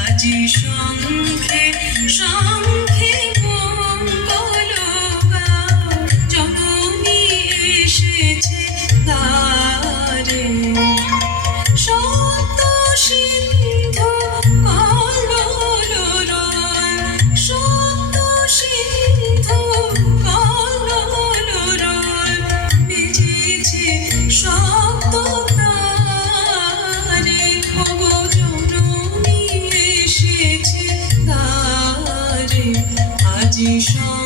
আজি সন্ধে সঙ্গে 今生。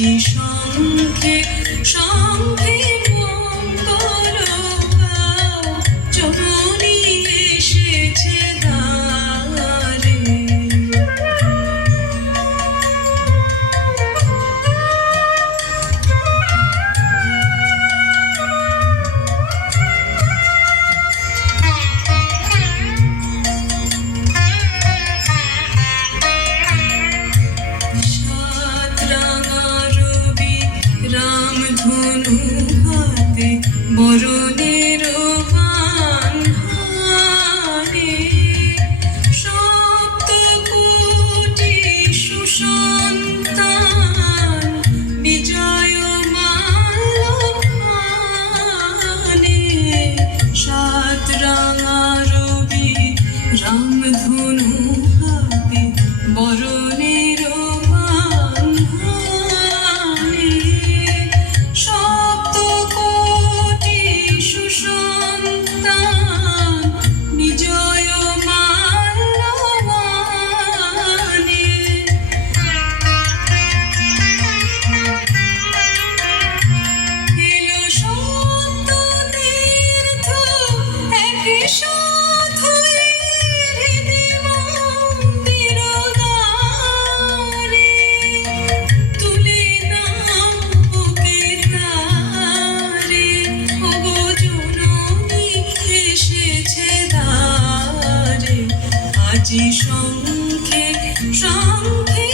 আজি সঙ্গে সঙ্গে রাঙা রবি আজি সংখে সংখে